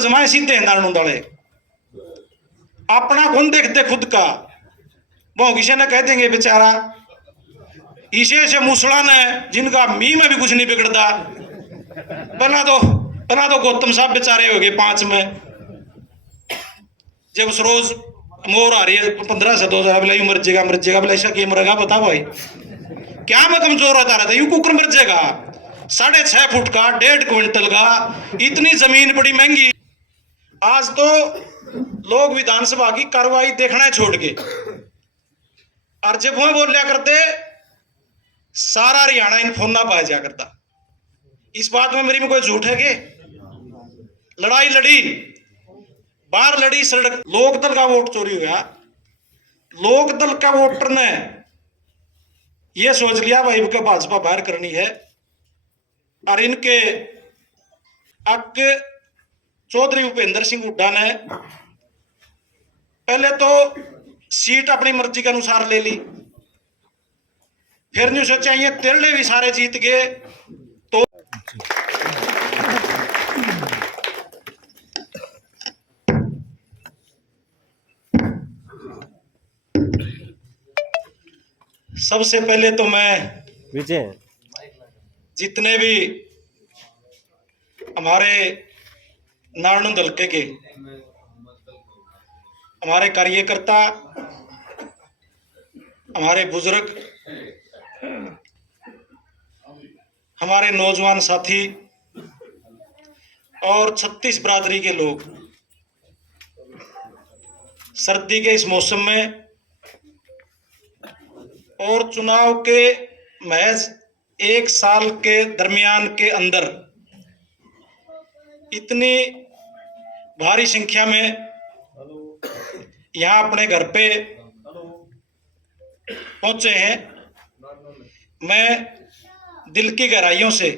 जमाए सीधे नारणु डाले, अपना कौन देखते खुद का। वो किसी ने कह देंगे बेचारा इसे से मुसड़ा ने जिनका मी में भी कुछ नहीं बिगड़ता, बना दो गौतम साहब बेचारे हो गए 5 में। जब उस रोज मोर आ रही है 15 से 2000 बोला मर जाएगा बोला ऐसा क्या मरेगा बता भाई, क्या मैं कमजोर होता रहता यू कुकर मर जाएगा। 6.5 फुट का 1.5 क्विंटल का, इतनी जमीन बड़ी महंगी। आज तो लोग विधानसभा की कार्रवाई देखना छोड़ के, और जब वह बोल लिया करते सारा हरियाणा इन फोन ना पाया जा करता। इस बात में मेरी में कोई झूठ है कि लड़ाई लड़ी, बाहर लड़ी सड़क, लोकदल का वोट चोरी हो गया। लोकदल का वोटर ने यह सोच लिया भाई के भाजपा बाहर करनी है, और इनके अक चौधरी भूपेंद्र सिंह हुड्डा ने पहले तो सीट अपनी मर्जी के अनुसार ले ली, फिर नहीं सोचा ये तिरले भी सारे जीत गए। तो सबसे पहले तो मैं जितने भी हमारे नारणु दलके के हमारे कार्यकर्ता, हमारे बुजुर्ग, हमारे नौजवान साथी और 36 बरादरी के लोग सर्दी के इस मौसम में और चुनाव के महज 1 साल के दरमियान के अंदर इतनी भारी संख्या में यहाँ अपने घर पे पहुंचे हैं, मैं दिल की गहराइयों से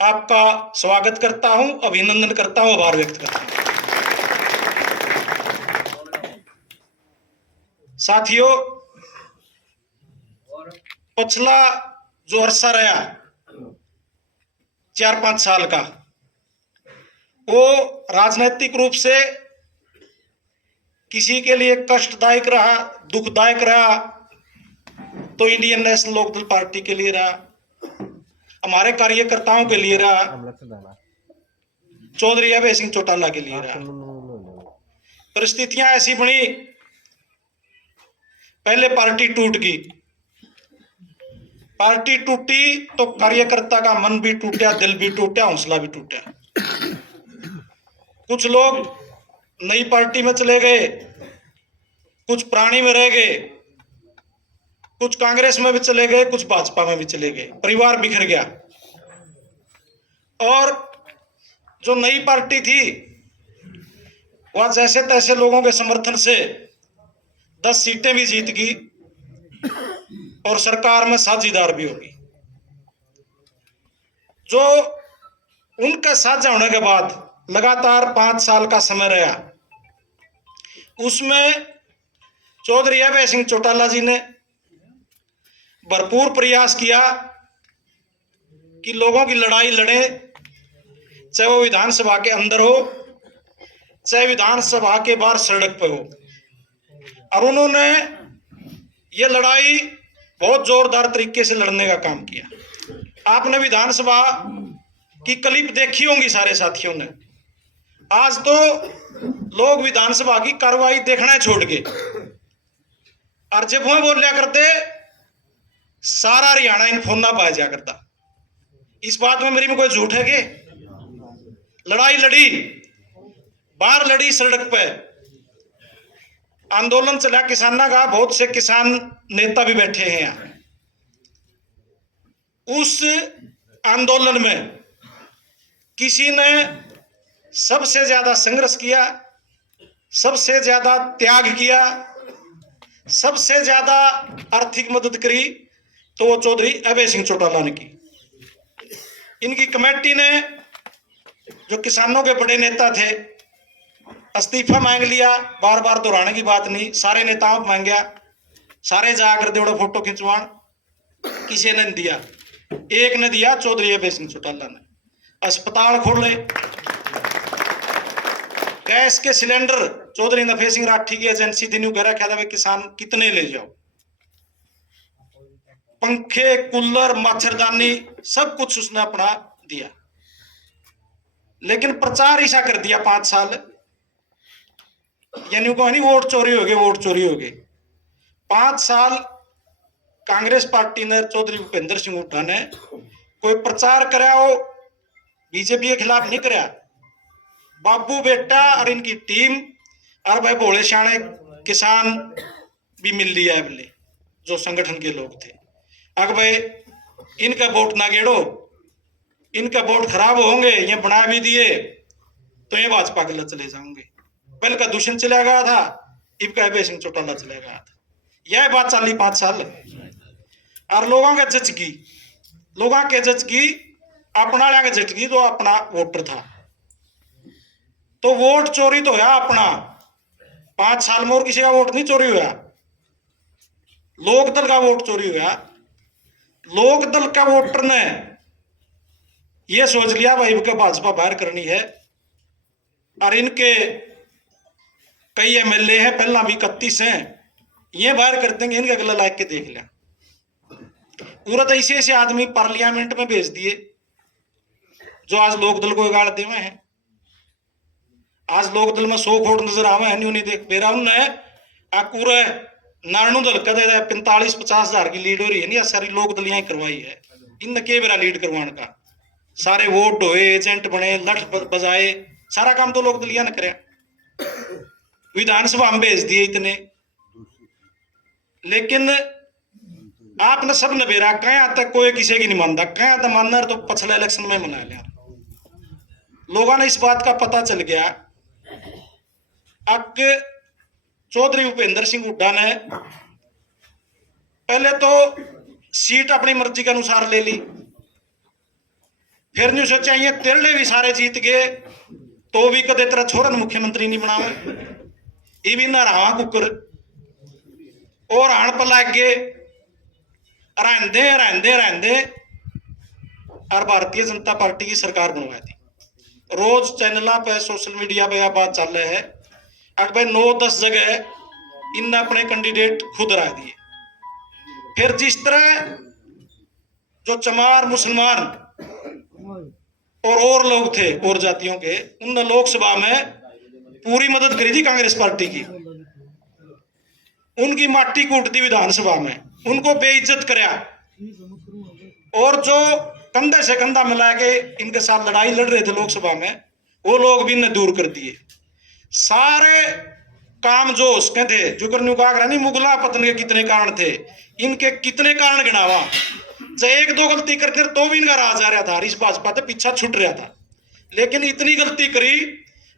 आपका स्वागत करता हूं, अभिनंदन करता हूं, आभार व्यक्त करता हूं। साथियों, पिछला जो अरसा रहा 4-5 साल का, वो राजनीतिक रूप से किसी के लिए कष्टदायक रहा, दुखदायक रहा, तो इंडियन नेशनल लोकदल पार्टी के लिए रहा, हमारे कार्यकर्ताओं के लिए रहा, चौधरी अभय सिंह चौटाला के लिए रहा। परिस्थितियां ऐसी बनी, पहले पार्टी टूट गई, पार्टी टूटी तो कार्यकर्ता का मन भी टूटा, दिल भी टूटा, हौसला भी टूटा। कुछ लोग नई पार्टी में चले गए, कुछ पुरानी में रह गए, कुछ कांग्रेस में भी चले गए, कुछ भाजपा में भी चले गए, परिवार बिखर गया। और जो नई पार्टी थी वह जैसे तैसे लोगों के समर्थन से 10 सीटें भी जीत गई और सरकार में साझेदार भी होगी। जो उनका साझा होने के बाद लगातार 5 साल का समय रहा, उसमें चौधरी अभय सिंह चौटाला जी ने भरपूर प्रयास किया कि लोगों की लड़ाई लड़े, चाहे वो विधानसभा के अंदर हो, चाहे विधानसभा के बाहर सड़क पर हो। और उन्होंने ये लड़ाई बहुत जोरदार तरीके से लड़ने का काम किया। आपने विधानसभा की क्लिप देखी होंगी सारे साथियों ने। आज तो लोग विधानसभा की कार्रवाई देखना छोड़ के, और जब वह बोल लिया करते सारा हरियाणा इन फोन ना पाया जा करता। इस बात में मेरी में कोई झूठ है कि लड़ाई लड़ी, बाहर लड़ी सड़क पे, आंदोलन चला किसानों का, बहुत से किसान नेता भी बैठे हैं यहाँ। उस आंदोलन में किसी ने सबसे ज्यादा संघर्ष किया, सबसे ज्यादा त्याग किया, सबसे ज्यादा आर्थिक मदद करी, तो वो चौधरी अभय सिंह चौटाला ने की। इनकी कमेटी ने, जो किसानों के बड़े नेता थे, इस्तीफा मांग लिया। बार बार दोहराने की बात नहीं, सारे नेताओं को मांगा, सारे जाकर देवड़ा फोटो खिंचवान, किसी ने दिया, एक ने दिया, चौधरी अभय सिंह चौटाला ने। अस्पताल खोले, गैस के सिलेंडर चौधरी नफे सिंह राठी की एजेंसी दिन कह रखा था किसान कितने ले जाओ, पंखे कूलर मच्छरदानी सब कुछ उसने अपना दिया, लेकिन प्रचार ऐसा कर दिया 5 साल, यानी को नहीं वोट चोरी हो गए, वोट चोरी हो गए। 5 साल कांग्रेस पार्टी ने चौधरी भूपेंद्र सिंह हुड्डा ने कोई प्रचार कराया हो बीजेपी के खिलाफ नहीं कराया। बाबू बेटा और इनकी टीम और भाई भोले शाणे किसान भी मिल लिया है बोले जो संगठन के लोग थे। अगर भाई इनका वोट ना गेड़ो, इनका वोट खराब होंगे, ये बना भी दिए तो ये भाजपा के लिए चले जाओगे। पहले का दूषण चला गया था, इब का अभय सिंह चौटाला चला गया था। यह बात चली 5 साल और लोगों के जचगी, लोगों के जचगी अपना के जचगी जो अपना वोटर था, तो वोट चोरी तो है अपना। 5 साल में और किसी का वोट नहीं चोरी हुआ, लोकदल का वोट चोरी हुआ। लोकदल का वोटर ने यह सोच लिया भाई के भाजपा बाहर करनी है, और इनके कई एमएलए हैं पहला भी 31 हैं, ये बाहर कर देंगे, इनका गला लाग के देख लिया। पूरा तो ऐसे ऐसे आदमी पार्लियामेंट में भेज दिए जो आज लोकदल को गाड़ दे हुए हैं। आज लोकदल में 100 करोड़ नजर आवे हैं, नहीं देख बेरा उन्हें पूरे नारायण दल का 45-50 हजार की लीड हो रही है, नहीं सारी लोकदल यहां करवाई है। इन के बेरा लीड करवाने का सारे वोट होए, एजेंट बने, लठ बजाए, सारा काम तो लोकदल ने कराया। विधानसभा में भेज दिए इतने, लेकिन आपने सब ने बेरा कहा तक कोई किसी की नहीं मानता, कहा तो मानना तो पिछले इलेक्शन में मना लिया। लोगों ने इस बात का पता चल गया। अब चौधरी भूपेंद्र सिंह हुड्डा ने पहले तो सीट अपनी मर्जी के अनुसार ले ली, फिर नहीं सोचा ये तिरले भी सारे जीत गए तो भी कदे तेरा छोरन मुख्यमंत्री नहीं बनावे, ये भी ना रहा कुकर और आण पर लग गए रहंदे रहंदे रहंदे और भारतीय जनता पार्टी की सरकार बनवा दी। रोज चैनल पे सोशल मीडिया पे यह बात चल रहा है, अगर भाई 9-10 जगह इन अपने कैंडिडेट खुद रह दिए। फिर जिस तरह जो चमार मुसलमान और लोग थे और जातियों के, उन लोकसभा में पूरी मदद करी थी कांग्रेस पार्टी की, उनकी माटी कूट दी विधानसभा में, उनको बेइज्जत कराया, और जो कंधे से कंधा मिला के इनके साथ लड़ाई लड़ रहे थे लोकसभा में, वो लोग भी इन्हें दूर कर दिए। सारे काम जो उसके थे जो करने को आगरा नहीं, मुगला पतन के कितने कारण थे, इनके कितने कारण गिनावा। चाहे 1-2 गलती करते तो भी इनका राज आ रहा था, इस भाजपा से पीछा छूट रहा था, लेकिन इतनी गलती करी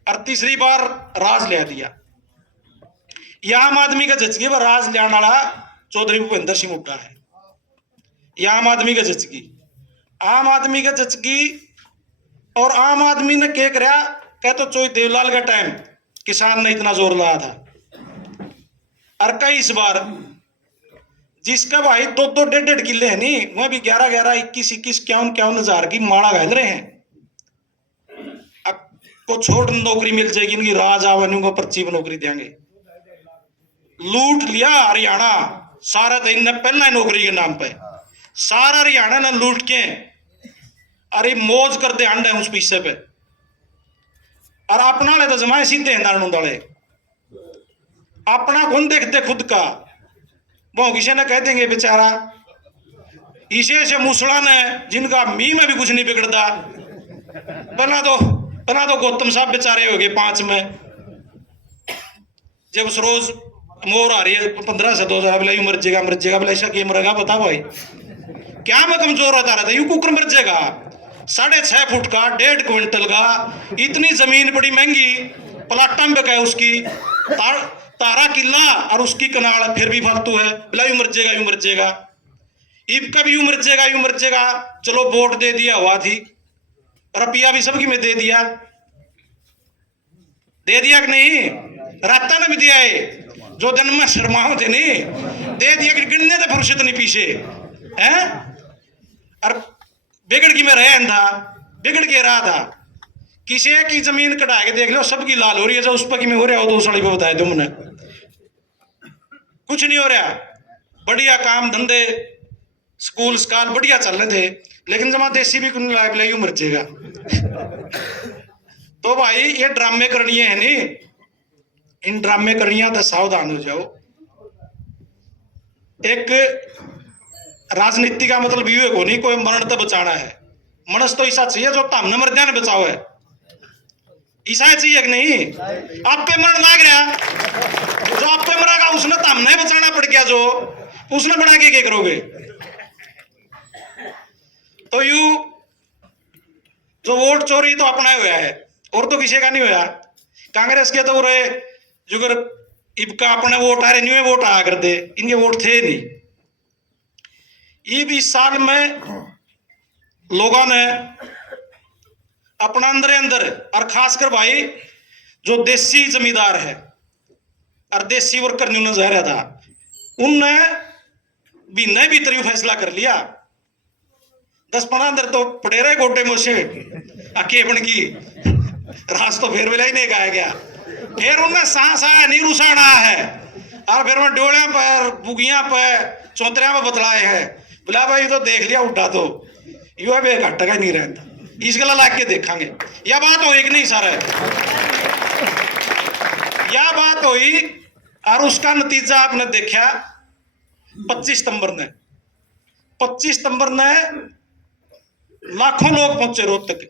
और तीसरी बार राज ले दिया। यह आम आदमी का जचगी पर राज लिया वाला चौधरी भूपेंद्र सिंह हुड्डा है। यह आम आदमी का जचगी, आम आदमी का जचगी। और आम आदमी ने क्या कराया, कह तो चोई देवलाल का टाइम किसान ने इतना जोर लाया था, और कई इस बार जिसका भाई 2-2 1.5 किले है नहीं, वह भी 11-11 21-21 51 हजार की माड़ा घाल रहे हैं। अब को छोट नौकरी मिल जाएगी, इनकी राज आवन को पर्ची पर नौकरी देंगे। लूट लिया हरियाणा सारा, तो इनने पहला नौकरी के नाम पे सारा हरियाणा ने लूट के अरे मौज करते अंडे उस पीछे पे, और अपना ले तो जमाए सीधे नारायण वाले, अपना कौन देखते खुद का। वो किसी ने कह देंगे बेचारा इसे ऐसे मुसड़ा ने जिनका मी में भी कुछ नहीं बिगड़ता, बना तो गौतम साहब बेचारे हो गए 5 में, जब रोज मोर आ रही है 15 से 2000 बोला यू मर जाएगा बोला, ऐसा क्या मरेगा बता भाई, क्या मैं कमजोर होता रहता, यू कुकर मर जाएगा। 6.5 फुट का 1.5 क्विंटल का, इतनी जमीन बड़ी महंगी, प्लाटा में बिका है उसकी, तारा किला और उसकी कनाल फिर भी फालतू है, बोला यू मर जाएगा, ईब का भी यू मर जाएगा। चलो वोट दे दिया हुआ थी, रुपया भी सबकी में दे दिया कि नहीं, राता ने भी दिया है, जो दिन में शर्माओ थे नहीं दे दिया कि गिनने थे फुर्सत नहीं पीछे हैं। और बिगड़ की में रहा था, बिगड़ के रहा था किसी की जमीन कटा के देख लो, सबकी लाल हो रही है, जो उस पर कि में हो रहा हो, 2 साल पे बताए तुमने, कुछ नहीं हो रहा। बढ़िया काम धंधे, स्कूल स्काल बढ़िया चल रहे थे, लेकिन जमा देसी भी कुछ लाइफ लाई मर जाएगा। तो भाई ये ड्रामे करनिए है नहीं, इन ड्रामे करनिया तो सावधान हो जाओ। एक राजनीति का मतलब ये को नहीं कोई मरण तो बचाना है, मनस तो ऐसा चाहिए जो हमने मर जाने बचाओ है, ऐसा चाहिए कि नहीं। आप पे मरण लाग रहा, जो आप पे मरेगा उसने तो हमने बचाना पड़ गया, जो उसने बना के क्या करोगे। तो यू जो वोट चोरी तो अपना हुआ है और तो किसी का नहीं हुआ। कांग्रेस के तो रहे जुगर इबका अपने वोट आ रहे, न्यू वोट आया करते, इनके वोट थे नहीं। ये 20 साल में लोगों ने अपना अंदर और खासकर भाई जो देसी जमींदार है और देसी वर्कर न्यून जा रहा था, उनने महीने भीतर ही फैसला कर लिया। 10-15 अंदर तो पड़े रहे गोटे मोसे अकेबन की रास तो फिर मिला ही नहीं गाया गया। फिर उनमें सांस आया नहीं रुसाना है, और फिर मैं डोलियां पर बुगियां पर चौतरिया पर बतलाए है, बोला भाई तो देख लिया उठा तो यू अब एक घंटा का नहीं रहता, इस गला ला के देखेंगे। यह बात हो एक नहीं सारा, यह बात हुई और उसका नतीजा आपने देखा 25 सितंबर ने लाखों लोग पहुंचे रोहतक।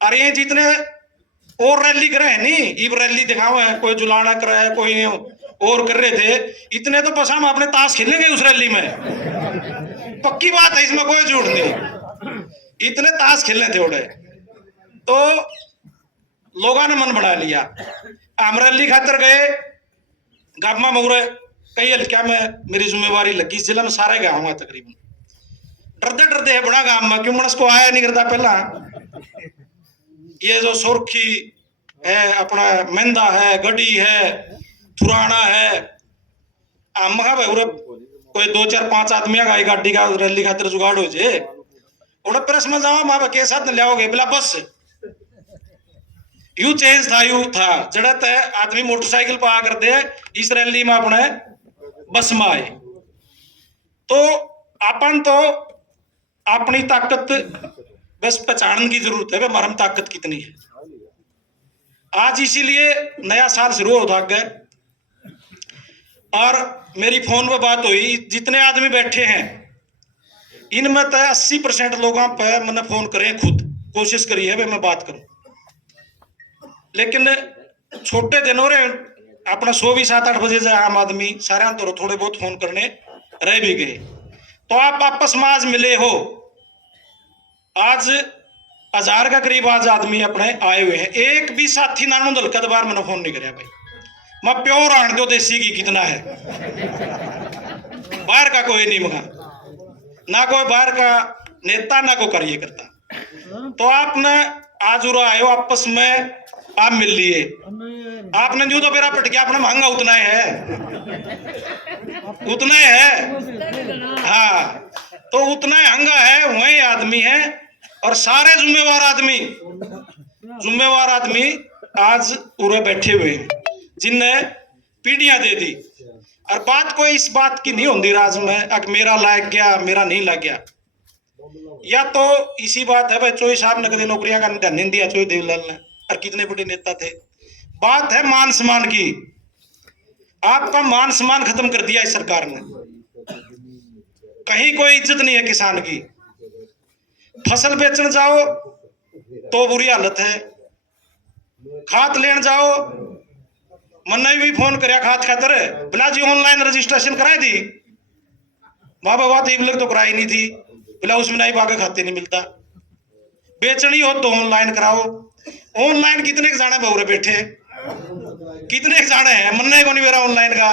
और ये जितने और रैली करे है नहीं, इब रैली दिखाओ है, कोई जुलाना कर रहा है, कोई और कर रहे थे, इतने तो बस हम अपने ताश खेलेंगे उस रैली में, पक्की बात है, इसमें कोई झूठ नहीं, इतने ताश खेलने थे उड़े। तो लोगों ने मन बना लिया, हम रैली खातर गए गामा मऊरे, कई हल्किया में मेरी जिम्मेवारी लगी, इस जिला में सारे गया हूँ तकरीबन। डरते है बड़ा गांव में, क्यों मनस को आया नहीं करता पहला। ये जो सोरखी है, अपना मेंदा है, गड़ी है, थुराना है, भाई कोई 2-4-5 आदमी का गाड़ी का रैली खातिर जुगाड़ हो जाए, उन्हें प्रेस में जाओ माँ के साथ न लियाओगे बोला बस। यू चेंज था, यू था जड़त है आदमी मोटरसाइकिल पर आ कर दे, इस रैली में अपने बस में आए। तो अपन तो अपनी ताकत बस पहचानने की जरूरत है, हमारे में ताकत कितनी है। आज इसीलिए नया साल शुरू होता है और मेरी फोन पर बात हुई, जितने आदमी बैठे हैं इनमें तो 80% लोगों पर मैंने फोन करे, खुद कोशिश करी है मैं बात करूं, लेकिन छोटे दिन हो रहे अपना 100 भी 7-8 बजे से आम आदमी सारे तो थोड़े बहुत फोन करने रह भी गए। तो आप आपस में आज मिले हो, आज 1000 का करीब आज आदमी अपने आए हुए हैं। एक भी साथी नानू दलकत बार मैंने फोन नहीं कराया भाई, मैं प्योर आन दो देसी की कितना है, बाहर का कोई नहीं मंगा, ना कोई बाहर का नेता ना कोई कार्य करता। तो आपने आज उरा आयो आपस में आप मिल लिए, आपने जो तो मेरा पट गया, आपने मांगा उतना है, उतना है, हाँ तो उतना हंगा है, वही आदमी है। और सारे जुम्मेवार आदमी आज पूरे बैठे हुए हैं जिनने पीढ़ियां दे दी। और बात कोई इस बात की नहीं होती राज में अगर मेरा लाग गया मेरा नहीं लग गया, या तो इसी बात है भाई चोई साहब ने कभी नौकरियां का ध्यान नहीं दिया, चोई देवलाल ने, और कितने बड़े नेता थे। बात है मान सम्मान की, आपका मान सम्मान खत्म कर दिया इस सरकार ने, कहीं कोई इज्जत नहीं है किसान की। फसल बेचने जाओ तो बुरी हालत है, खाद लेने जाओ, मैंने भी फोन कराया खाद खातर, बोला जी ऑनलाइन रजिस्ट्रेशन कराई दी, बाबा बात लग तो कराई नहीं थी, बोला उसमें नहीं बागे खाते नहीं मिलता, बेचनी हो तो ऑनलाइन कराओ। ऑनलाइन कितने के जाने बहुरे बैठे, कितने के जाने हैं, मन्ना को नहीं मेरा ऑनलाइन का।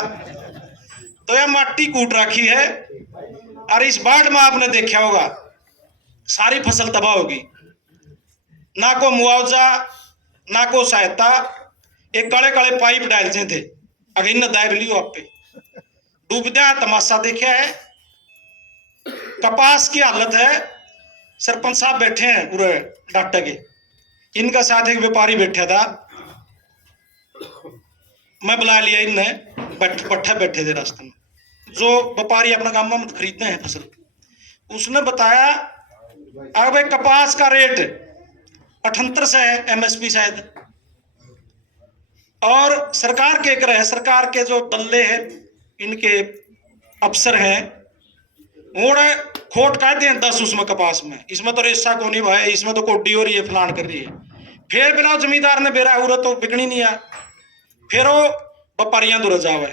तो यह माटी कूट रखी है। और इस बाढ़ में आपने देखा होगा सारी फसल तबाह होगी, ना को मुआवजा ना को सहायता। एक काले काले पाइप डालते थे, अगर इन दायर लियो आप पे डूबदा तमाशा देखा है। कपास की हालत है, सरपंच साहब बैठे हैं पूरे डाटा के, इनका साथ एक व्यापारी बैठा था, मैं बुला लिया इनने, पट्ठा बैठे थे रास्ते में, जो व्यापारी अपना गांव में खरीदते हैं फसल। उसने बताया अब एक कपास का रेट 78 से है एमएसपी शायद, और सरकार के रहे, सरकार के जो दल्ले हैं, इनके अफसर हैं, उन्होंने खोट काटते हैं 10 उसमें कपास में, इसमें तो रेशा को नहीं भाई, इसमें तो कोडी हो रही है, फलान कर रही है। फिर बिना जमींदार ने बेरा हुआ तो बिकनी नहीं आ, फिर वो व्यापारियां दूर जावे,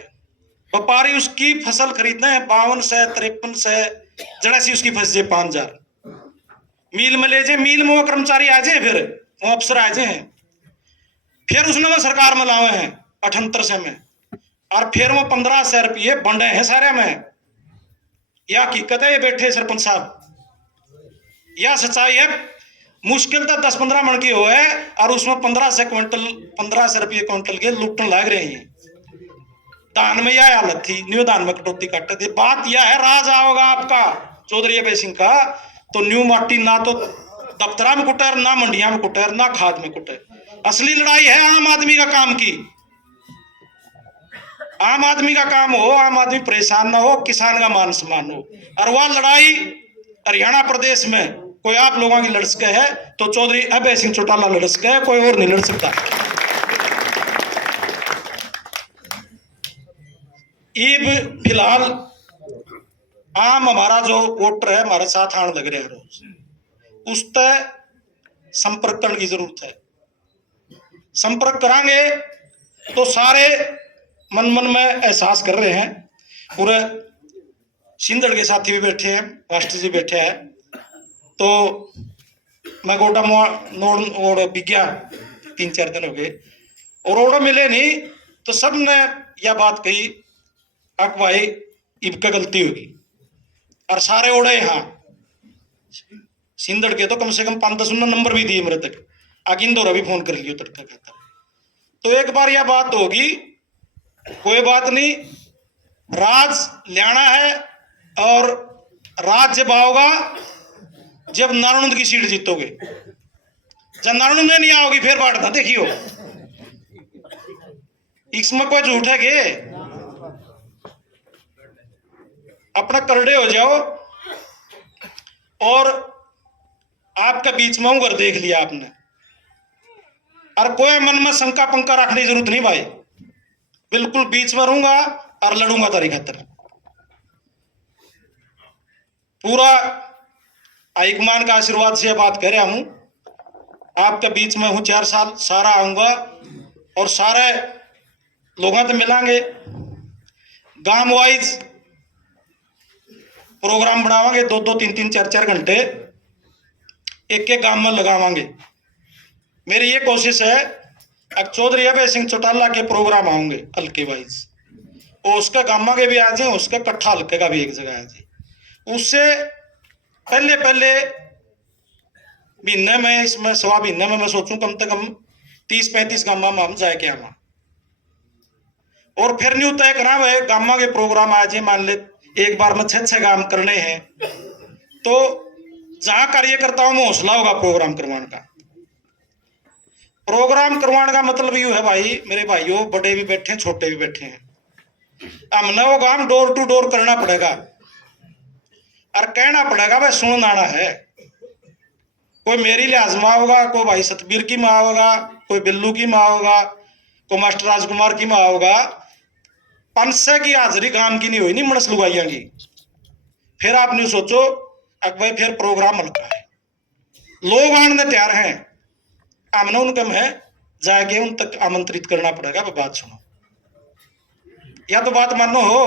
व्यापारी उसकी फसल खरीदना है 52 से 53 से, जरा सी उसकी फंस जाए 5000, मील में ले जाए, मील में वो कर्मचारी आ जाए, फिर वो अफसर आ जाए, फिर उसने वो सरकार में लावे हैं 78 से में, और फिर वो 1500 रुपये बंडे हैं सारे में। यह हकीकत है, ये बैठे सरपंच साहब, यह सच्चाई है। मुश्किल तो 10-15 मन की हो है, और उसमें 1500 रुपये क्विंटल के लुटन लग रहे हैं। दान में यह हालत थी, न्यू दान में कटौती काटते थे। बात यह है, राज आओगा आपका चौधरी अभय सिंह का, तो न्यू माटी ना तो दफ्तरा में कुटर, ना मंडिया में कुटर, ना खाद में कुटर। असली लड़ाई है आम आदमी का काम की, आम आदमी का काम हो, आम आदमी परेशान ना हो, किसान का मान सम्मान हो। और वह लड़ाई हरियाणा प्रदेश में कोई आप लोगों की लड़ सके है तो चौधरी अभय सिंह चौटाला लड़ सके है, कोई और नहीं लड़ सकता। अब फिलहाल आम हमारा जो वोटर है, हमारे साथ आने लग रहे हैं रोज, उस तय संपर्क करने की जरूरत है। संपर्क करांगे तो सारे मन में एहसास कर रहे हैं, पूरे सिंधड़ के साथी भी बैठे हैं, मास्टर जी बैठे हैं, तो मैं गोटा नोड़ बिगया 3-4 दिन हो गए, और ओड़ा मिले नहीं, तो सब ने यह बात कही अब भाई इबका गलती होगी, और सारे ओड़े यहाँ सिंधड़ के तो कम से कम 5-10 नंबर भी दिए मेरे तक, आगे इंदौरा भी फोन कर लियो तड़का कहता। तो एक बार यह बात होगी, कोई बात नहीं, राज लियाना है, और राज जब आओगा जब नारायण की सीट जीतोगे, जब नारायण में नहीं आओगी फिर बांटना देखियो, इसमें कोई झूठ है के, अपना करड़े हो जाओ। और आपके बीच में उगर देख लिया आपने, और कोई मन में शंका पंका रखने की जरूरत नहीं भाई, बिल्कुल बीच में रहूंगा और लड़ूंगा तारी खातर। पूरा हाईकमान का आशीर्वाद से बात कह रहा हूं, आपके बीच में हूं 4 साल, सारा आऊंगा और सारे लोगों से मिलांगे, गांव वाइज प्रोग्राम बनावांगे, 2-2, 3-3, 4-4 घंटे एक एक गांव में लगावांगे। मेरी ये कोशिश है, चौधरी अभय सिंह चौटाला के प्रोग्राम आऊंगे हल्के वाइज, और उसका गामा के भी आ जाए, उसका कट्ठा हल्के का भी एक जगह आ जाए। उससे पहले महीने में, इसमें 1.25 महीने में मैं सोचूं कम से कम 30-35 गामा में हम जाके आवा, और फिर न्यू तय करा भाई गामा के प्रोग्राम आ जाए, मान ले एक बार में 6 काम करने हैं, तो जहां कार्यकर्ताओं में हौसला होगा प्रोग्राम करवाने का। प्रोग्राम करवाने का मतलब यू है भाई मेरे भाइयों, बड़े भी बैठे हैं, छोटे भी बैठे हैं, हमने वो काम डोर टू डोर करना पड़ेगा, और कहना पड़ेगा भाई सुन आना है। कोई मेरी लिहाज में होगा, कोई भाई सतबीर की माँ होगा, कोई बिल्लू की माँ होगा, कोई मास्टर राजकुमार की माँ होगा, 500 की हाजिरी काम की नहीं हुई, नहीं मनस लुगाइया की। फिर आपने सोचो अब भाई फिर प्रोग्राम हल्का है, लोग आने तैयार हैं, हमने उनका में जाके उन तक आमंत्रित करना पड़ेगा। बात सुनो, या तो बात मानो हो,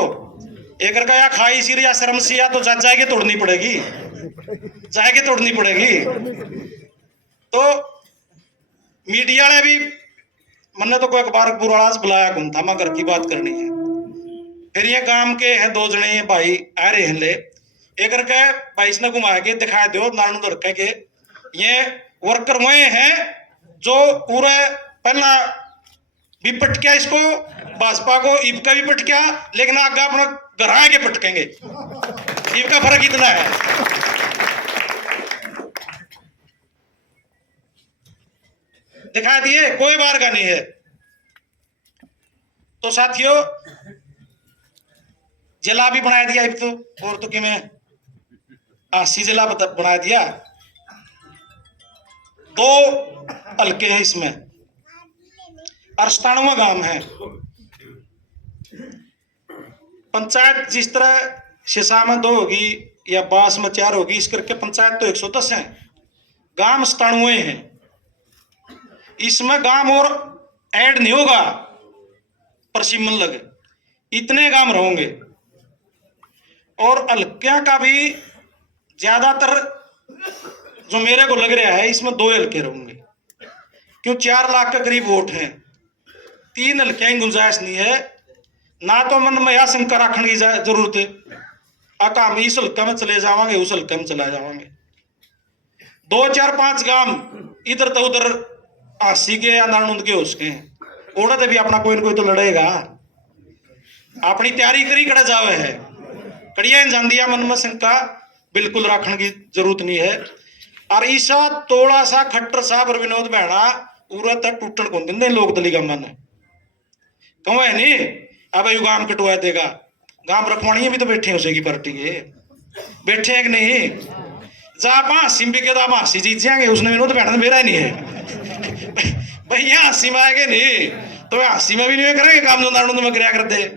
एक का या खाई सिर या शर्म सी, या तो जाके तोड़नी पड़ेगी, जाके तोड़नी पड़ेगी। तो मीडिया ने भी मैंने तो कोई अखबार बुरा बुलाया कौन था, मैं घर की बात करनी है। फिर ये काम के है 2 जने भाई आ रहे हैं, ले एक करके भाई इसने घुमा के दिखा दो नारायण लड़के के, ये वर्कर वही हैं जो पूरा पहला भी पटकिया इसको, भाजपा को ईब का भी पटकिया, लेकिन आगे अपना घर आगे पटकेंगे, ईब का फर्क इतना है। दिखा दिए, कोई बारगा नहीं है। तो साथियों जिला भी बना दिया अब तो, और तो कि मैं 80 जिला बना दिया। 2 हल्के हैं इसमें और 97 गांव है। पंचायत जिस तरह शिशा में 2 होगी या बास में 4 होगी, इस करके पंचायत तो 110 है, गांव 97 हैं। इसमें गांव और ऐड नहीं होगा, परसिमन लगे इतने गांव रहेंगे। और हल्किया का भी ज्यादातर जो मेरे को लग रहा है इसमें 2 हल्के रहेंगे, क्यों 4 लाख के करीब वोट हैं। 3 हल्के की गुंजाइश नहीं है। ना तो मन में यह शंका रखने की जरूरत है आका हम इस हल्का में चले जावांगे, उस हल्का में चला जावांगे। 2 4 5 गांव इधर तो उधर 80 के या नारनुंद के उसके हैं, ओड़ा भी अपना कोई ना कोई तो लड़ेगा। अपनी तैयारी करी कड़ा जावे है, कड़िया जान दिया, मन में शंका बिल्कुल रखने की जरूरत नहीं है। और ईसा तोड़ा सा खट्टर सा पर विनोद बहना पूरा तक टूटन को दिन लोग दली का मन कहूँ है नहीं। अब यू गांव कटवा देगा, गांव रखवाणी भी तो बैठे हैं उसे की पार्टी के, बैठे हैं कि नहीं। जा हासी बिके तो हासी जीत जाएंगे, उसने विनोद बहना मेरा नहीं है भैया हासी में आएंगे नहीं तो हासी में भी नहीं करेंगे काम, जो नारायण में कराया करते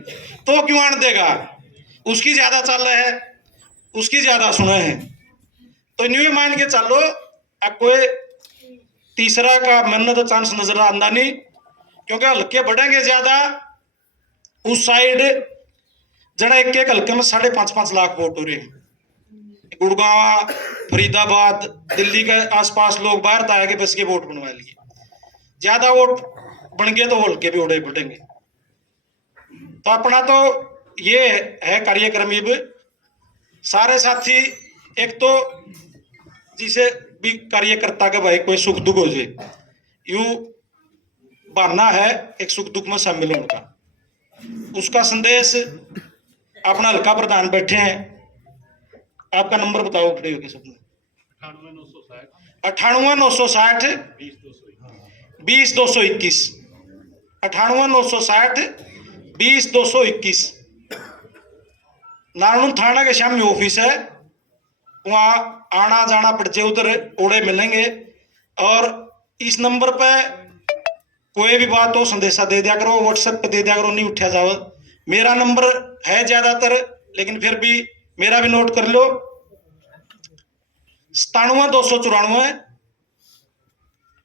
तो क्यों आन देगा। उसकी ज्यादा चल रहा है, उसकी ज्यादा सुना है, तो न्यू मान के चलो। अब कोई तीसरा का मन तो चांस नजर आंदा नहीं, क्योंकि हल्के बढ़ेंगे ज्यादा उस साइड जरा एक हल्के में 5.5 लाख वोट हो रहे हैं। गुड़गांव फरीदाबाद दिल्ली के आसपास लोग बाहर तो आए बस के वोट बनवा लिए, ज्यादा वोट बन गए तो हल्के भी उड़े बढ़ेंगे। तो अपना तो ये है कार्यक्रम। अब सारे साथी एक तो जिसे भी कार्यकर्ता के भाई कोई सुख दुख हो जाए, यू बहाना है एक सुख दुख में शामिल होने का। उसका संदेश अपना हल्का प्रधान बैठे हैं, आपका नंबर बताओ खड़े होके सबने। 98 960 20 221 98 960 20 221। नारायण थाना के सामने ऑफिस है, वहां आना जाना पड़ जाए, उधर ओड़े मिलेंगे। और इस नंबर पे कोई भी बात हो संदेशा दे दिया करो, व्हाट्सएप पे दे दिया करो, नहीं उठा जाओ। मेरा नंबर है ज्यादातर, लेकिन फिर भी मेरा भी नोट कर लो। 97 294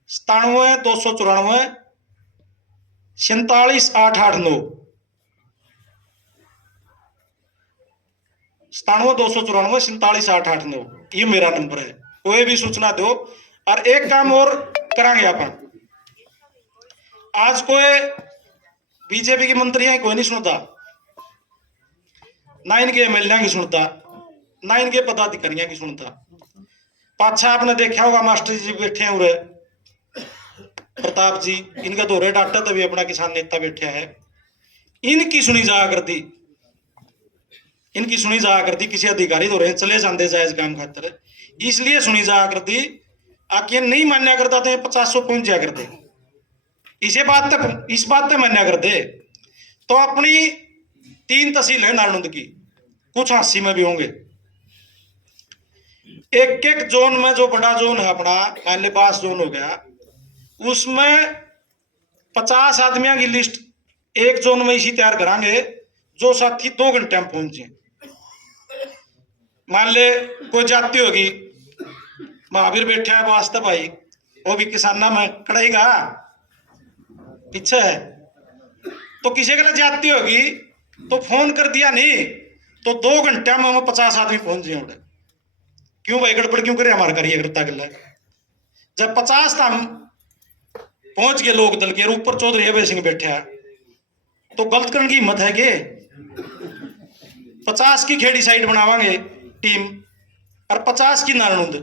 97 294 47 889 97 294 47 889 ये मेरा नंबर है। कोई भी सूचना दो। और एक काम और करांगे अपन, आज कोई बीजेपी के मंत्री हैं कोई नहीं सुनता, ना इनके एमएलए की सुनता, ना इनके पदाधिकारियों की सुनता। पाछा आपने देखा होगा मास्टर जी बैठे हैं उरे प्रताप जी, इनका दौरे डाटा तभी अपना किसान नेता बैठा है, इनकी सुनी जा करती, इनकी सुनी जा करती। किसी अधिकारी दौरे चले जाते जायज काम खातर, इसलिए सुनी जा करती। आके नहीं मान्या करता तो 50 पहुंच जाया करते, इसे बात तक इस बात पे मान्या करते। तो अपनी 3 तहसील है नारनुंद की, कुछ 80 में भी होंगे। एक एक जोन में जो बड़ा जोन है अपना, मान ली 5 जोन हो गया, उसमें 50 आदमियों की लिस्ट एक जोन में इसी तैयार करांगे जो साथी 2 घंटे में पहुंचे। मान ले कोई जाति होगी, महावीर बैठा है वास्तव भाई, वो भी किसाना में कड़ेगा पीछे है, तो किसी के लिए जाती होगी तो फोन कर दिया नहीं तो 2 घंटे में हम 50 आदमी पहुंच जाए। क्यों भाई गड़बड़ क्यों करे हमारा कार्यकर्ता के लिए। जब 50 था हम पहुंच गए लोक दल के ऊपर चौधरी अभय सिंह बैठे है, तो गलत करने की हिम्मत है कि 50 की खेड़ी साइड बनावांगे टीम और 50 की नारनुंद,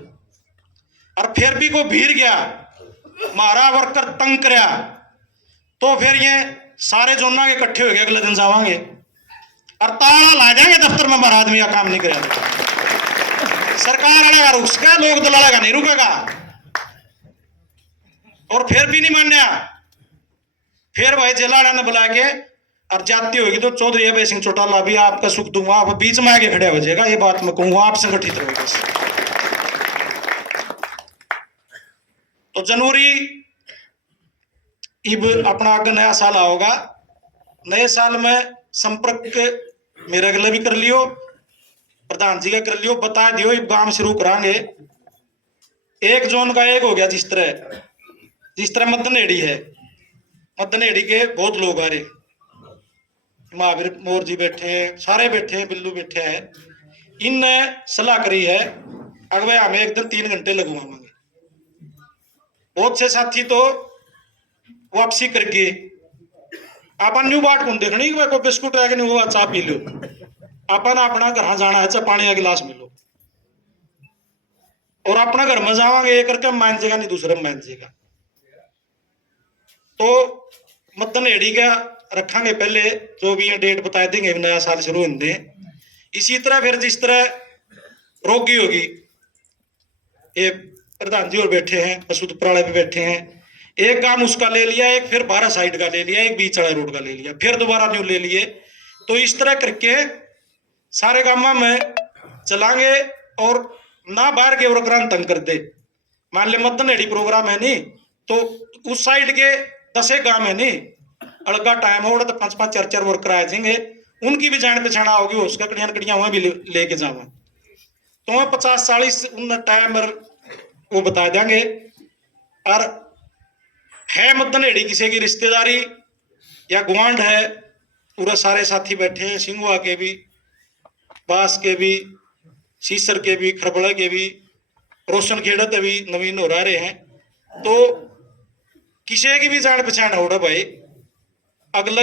और फिर भी कोई भीड़ गया मारा वर्कर तंग कराया तो फिर ये सारे जोना के इकट्ठे हो गए, अगले दिन जावांगे और ताला ला जाएंगे दफ्तर में, हमारा आदमी का काम नहीं करेगा। सरकार आएगा रुक सका, लोग दल आएगा नहीं रुकेगा। और फिर भी नहीं मान्या। फिर भाई जलाड़ा ने बुला के और जाती होगी तो चौधरी अभय सिंह चौटाला भी आपका सुख दूंगा, आप बीच में आके खड़े हो जाएगा, ये बात मैं कहूंगा, आप संगठित रहोगे। तो जनवरी इब अपना आगे नया साल आओगा, नए साल में संपर्क मेरे अगले भी कर लियो, प्रधान जी का कर लियो, बता दियो इब काम शुरू करांगे। एक जोन का एक हो गया, जिस तरह मदनेड़ी है, मदनेड़ी के बहुत लोग आ रहे, महावीर मोर जी बैठे हैं, सारे बैठे हैं, बिल्लू बैठे हैं, इनने सलाह करी है अगवे हमें एक दिन 3 घंटे लगवाएंगे। बहुत से साथी तो वापसी करके अपन न्यू बाट कौन देखनी कोई बिस्कुट है कि नहीं, वो चाय पी लो, अपन अपना घर जाना है, चाहे पानी का गिलास मिलो, और अपना घर में जावांगे एक करके मान जाएगा, नहीं दूसरे मान जाएगा। तो मदनेड़ी का रखेंगे पहले, जो भी ये डेट बता देंगे नया साल शुरू होने। इसी तरह फिर जिस तरह रोगी होगी, ये प्रधान जी और बैठे हैं, पशु प्राणी भी बैठे हैं, एक काम उसका ले लिया, एक फिर 12 साइड का ले लिया, एक बीच वाला रोड का ले लिया, फिर दोबारा न्यू ले लिए। तो इस तरह करके सारे गामा में चलांगे और ना बाहर के वर्करान तंग कर दे। मान ले मदनेड़ी प्रोग्राम है नहीं, तो उस साइड के 10 गांव है नहीं, अड़का टाइम हो तो 5-5 4-4 वर्कर आ जाएंगे, उनकी भी जान पहचान होगी, उसका कड़ियां कड़ियां वहां भी लेके जावा, तो वहां 50-40 उन टाइम वो बता देंगे। और है मदनेड़ी किसी की रिश्तेदारी या गुआंढ है, पूरे सारे साथी बैठे हैं, सिंगुआ के भी, बास के भी, सीसर के भी, खरबड़ा के भी, रोशन खेड़त भी नवीन हो रहे हैं। तो किसी की भी जान पहचान हो रहा भाई, अगला